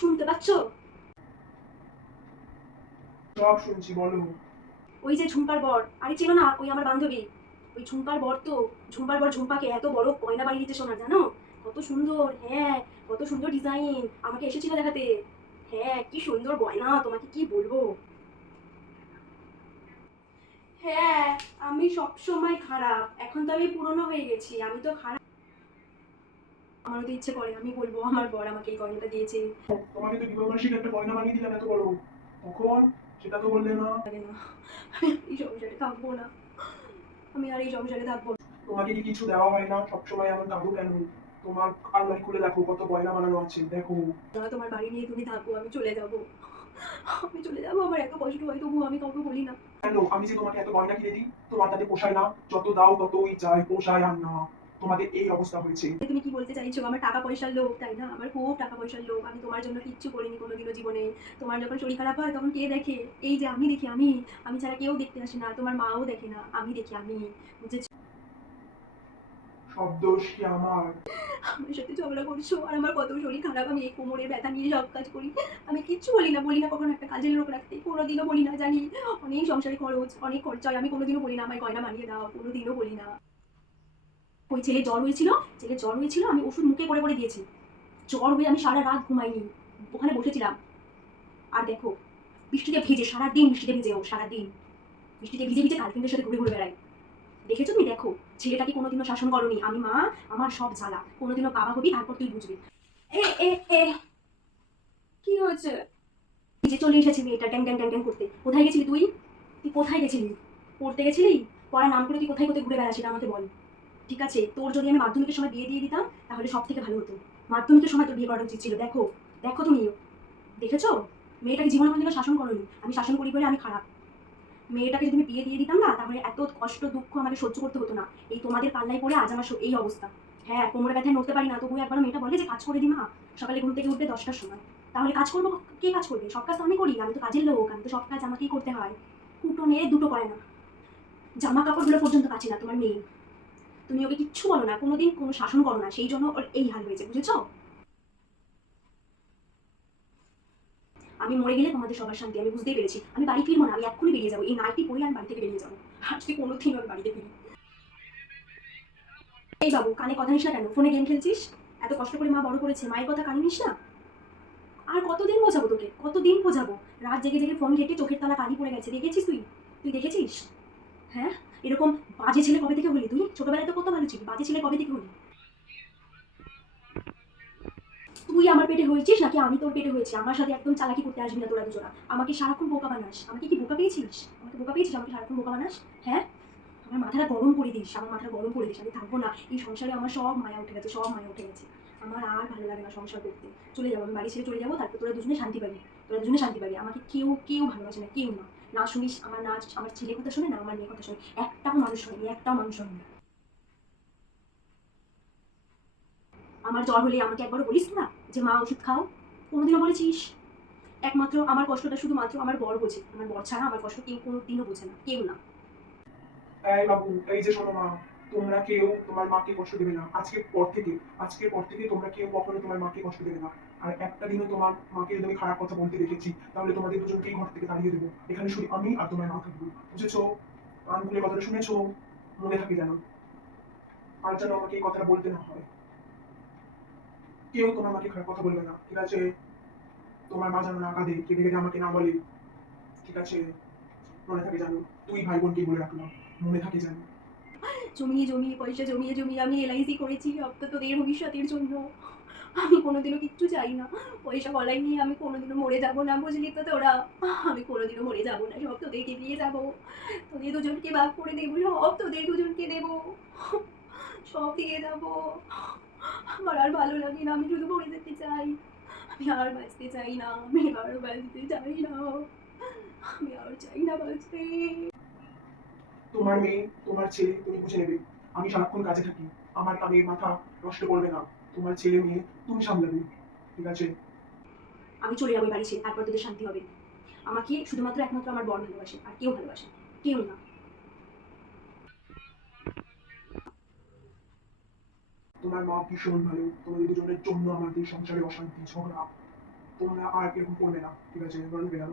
শুনতে পাচ্ছ? সব শুনছি বলো। ওই যে ঝুম্পার বর আরে ছিল না ওই আমার বান্ধবী। ওই ঝুম্পার বর তো ঝুম্পার বর ঝুম্পাকে এত বড় গয়না বানিয়ে দিতে শোনা জানো? কত সুন্দর হ্যাঁ কত সুন্দর ডিজাইন আমাকে এসেছিল দেখাতে। হ্যাঁ কি সুন্দর গয়না তোমাকে কি বলব? হ্যাঁ আমি সব সময় খারাপ এখন তো আমি পুরনো হয়ে গেছি আমি তো খারাপ। আমারও তো ইচ্ছে করে আমি বলব আমার বর আমাকে এই গয়নাটা দিয়েছে। তোমাকে তো বিবাহবার্ষিক একটা গয়না বানিয়ে দিলাম এত বড়। তখন সেটা তো বললে না। এই সংসারে থাকব না। আমি আর এই সংসারে থাকব তোমাকে কি কিছু দেওয়া হয় না? সবসময় এমন কাঁদো কেন? তোমার আলমারি খুলে দেখো কত গয়না বানানো আছে দেখো। তোমার বাড়ি নিয়ে তুমি থাকো আমি চলে যাব। আমি চলে যাব আমার এত কষ্ট হয় তবুও আমি কাউকে বলি না। কেন? আমি যে তোমাকে এত গয়না কিনে দিই তোমার তাতে পোষায় না। যত দাও ততই চাই পোষায় আর না। তোমাদের এই অবস্থা হয়েছে। তুমি কি বলতে চাইছো? আমার টাকা পয়সার লোক তাই না? আমার খুব টাকা পয়সার লোক আমি তোমার জন্য কিচ্ছু করিনি কোনোদিনও জীবনে। তোমার যখন শরীর খারাপ হয় তখন কে দেখে? এই যে আমি দেখি আমি। আমি ছাড়া কেউ দেখতে আসে না। তোমার মাও দেখে না। আমি দেখি আমি। বুঝেছ? সব দোষ কি আমার? আমার সাথে ঝগড়া করছ আর আমার কত শরীর খারাপ আমি এই কোমরের ব্যথা নিয়ে সব কাজ করি। আমি কিচ্ছু বলি না বলি না কখনো একটা কাজের লোক রাখতে। কোনোদিনও বলি না জানি। অনেক সংসারে খরচ অনেক খরচা আমি কোনোদিনও বলি না আমার গয়না মানিয়ে দাও কোনোদিনও বলি না। ওই ছেলে জ্বর হয়েছিল, ছেলে জ্বর হয়েছিল, আমি ওষুধ মুখে করে করে দিয়েছি। জ্বর হয়ে আমি সারা রাত ঘুমাইনি, ওখানে বসেছিলাম। আর দেখো, বৃষ্টিতে ভিজে সারা দিন বৃষ্টিতে ভিজে ও সারা দিন বৃষ্টিতে ভিজে ভিজে গার্লফ্রেন্ডের সাথে ঘুরে ঘুরে বেড়াই। দেখেছ তুমি? দেখো, ছেলেটাকে কোনোদিনও শাসন করনি। আমি মা, আমার সব জ্বালা। কোনোদিনও বাবা হবি, তারপর তুই বুঝবি। এ এ এ, কি হয়েছে? যে চলে এসেছি মেয়েটা ট্যাং ট্যাং ট্যাং করতে। কোথায় গেছিলি তুই? তুই কোথায় গেছিলি? পড়তে গেছিলি? পড়ার নাম করে তুই কোথায় কোথায় ঘুরে বেড়াচ্ছিস আমাকে বল। ঠিক আছে, তোর যদি আমি মাধ্যমিকের সময় বিয়ে দিয়ে দিতাম, তাহলে সব থেকে ভালো হতো। মাধ্যমিকের সময় তোর বিয়ে করা উচিত ছিল। দেখো দেখো তুমি। দেখেছ? মেয়েটাকে জীবনে কোনোদিনও শাসন করনি। আমি শাসন করি বলে আমি খারাপ। মেয়েটাকে যদি আমি বিয়ে দিয়ে দিতাম না, তাহলে এত কষ্ট, দুঃখ আমাকে সহ্য করতে হতো না। এই তোমাদের পাল্লায় পড়ে আজ আমার এই অবস্থা। হ্যাঁ কোমরে ব্যথায় নড়তে পারি না, তবুও একবার মেয়েটা বলে যে, কাজ করে দি মা সকালে ঘুম থেকে উঠবে দশটার সময়। তাহলে কাজ করব? কে কাজ করবে? সব কাজ তো আমি করি। আমি তো কাজের লোক। আমি তো সব কাজ আমাকেই করতে হয়। কুটো নিয়ে দুটো করে না। জামা কাপড়গুলো পর্যন্ত কাছে না তোমার মেয়ে। তুমি ওকে কিচ্ছু বলো না, কোনোদিন কোনো শাসন করো না, সেই জন্য ওর এই হাল হয়েছে, বুঝেছ? আমি মরে গেলে তোমাদের সবার শান্তি, আমি বুঝতেই পেরেছি। আমি বাড়ি ফিরবো না, আমি এক্ষুনি বেরিয়ে যাব, এই নাইটি পরে আমি বাড়ি থেকে বেরিয়ে যাব। আজকে কোনো দিন আমি বাড়িতে ফিরি এই বাবু, কানে কথা নিস না কেন? ফোনে গেম খেলছিস? এত কষ্ট করে মা বড় করেছে, মায়ের কথা কানে নিস না? আর কতদিন বোঝাবো তোকে? কতদিন বোঝাবো? রাত জেগে জেগে ফোন ঘেটে চোখের তলা কালি পড়ে গেছে, দেখেছিস তুই? তুই দেখেছিস? হ্যাঁ? এরকম বাজে ছেলে কবে থেকে হলি তুই? ছোটবেলায় তো কত ভালো ছিলি, বাজে ছেলে কবে থেকে হলি? তুই আমার পেটে হয়েছিস নাকি আমি তোর পেটে হয়েছি? আমার সাথে একদম চালাকি করতে আসবি না তোরা দুজনা। আমাকে সারাক্ষণ বোকা বানাস। আমাকে কি বোকা পেয়েছিস? আমাকে বোকা পেয়েছিস? আমাকে সারাক্ষণ বোকা বানাস? হ্যাঁ? আমার মাথাটা গরম করে দিস, আমার মাথাটা গরম করে দিস। আমি থাকব না। এই সংসারে আমার সব মায়া উঠে গেছে, সব মায়া উঠে গেছে। আমার আর ভালো লাগে না সংসার করতে। চলে যাব, আমি বাড়ি ছেড়ে চলে যাব, তারপর তোরা দুজনে শান্তি পাবি। তোরা দুজনে শান্তি পাবি। আমাকে কেউ কেউ ভালোবাসে না, কেউ না। না শুনিস, আমার নাচ আমার ছেলে কথা শোনে না, আমার মেয়ে কথা শোনে। একটাও মানুষ হয়নি, একটাও মানুষ হয়নি। আমার জ্বর হলে আমাকে একবার বলিস না যে, মা, ওষুধ খাও। কোনোদিনও বলেছিস? একমাত্র আমার কষ্টটা শুধুমাত্র আমার বর বোঝে। আমার বর ছাড়া আমার কষ্ট কেউ কোনো দিনও বোঝে না, কেউ না। এই বাবু, এই যে শোনো মা তোমরা কেউ তোমার মাকে কষ্ট দেবে না। আজকের পর থেকে, আজকের পর থেকে তোমরা কেউ কখনো তোমার মাকে কষ্ট দেবে না। আর একটা দিনও তোমার মাকে যদি আমি খারাপ কথা বলতে দেখেছি, তাহলে তোমাদের দুজনকেই ঘর থেকে তাড়িয়ে দেবো। এখানে শুধু আমি আর তোমার মা থাকব। বুঝেছ? কান খুলে কথাটা শুনেছো? মনে থাকে যেন। আর যেন আমাকে এই কথাটা বলতে না হয়। কেউ তোমার মাকে খারাপ কথা বলবে না। ঠিক আছে? তোমার মা যেন না কাঁদে, কেঁদে কেঁদে আমাকে না বলে। ঠিক আছে? মনে থাকে জানো তুই ভাই বোনকে বলে রাখলাম। মনে থাকে জানো জমিয়ে জমিয়ে, পয়সা জমিয়ে জমিয়ে আমি এলআইসি করেছি তোদের ভবিষ্যতের জন্য। আমি কোনোদিনও কিচ্ছু চাই না। পয়সা গলায় নিয়ে আমি কোনোদিনও মরে যাব না, বুঝলি তো তোরা? আমি কোনোদিনও মরে যাব না, সব তোদেরকে দিয়ে যাব। তোদের দুজনকে ভাগ করে দেবো, সব তোদের দুজনকে দেবো। সব দিয়ে যাব। আমার আর ভালো লাগে না, আমি শুধু মরে যেতে চাই। আমি আর বাঁচতে চাই না, আমি আর বাঁচতে চাই না। আমি আর চাই না বাঁচতে। তোমার মেয়ে তোমার ছেলে তুমি বুঝে নেবে। আমি সারাক্ষণ কাজে থাকি। আমার কামের মাথা নষ্ট করবে না। তোমার ছেলে মেয়ে তুমি সামলাবে। ঠিক আছে? আমি চলে যাব বাড়ি ছেড়ে। তারপর তোদের শান্তি হবে। আমাকে শুধুমাত্র একমাত্র আমার বর ভালোবাসে আর কেউ ভালোবাসে কেউ না। তোমার মা ভীষণ ভালো। তোমাদের দুজনের জন্য আমাদের সংসারে অশান্তি ঝগড়া। তোমরা আর এরকম করবে না। ঠিক আছে? না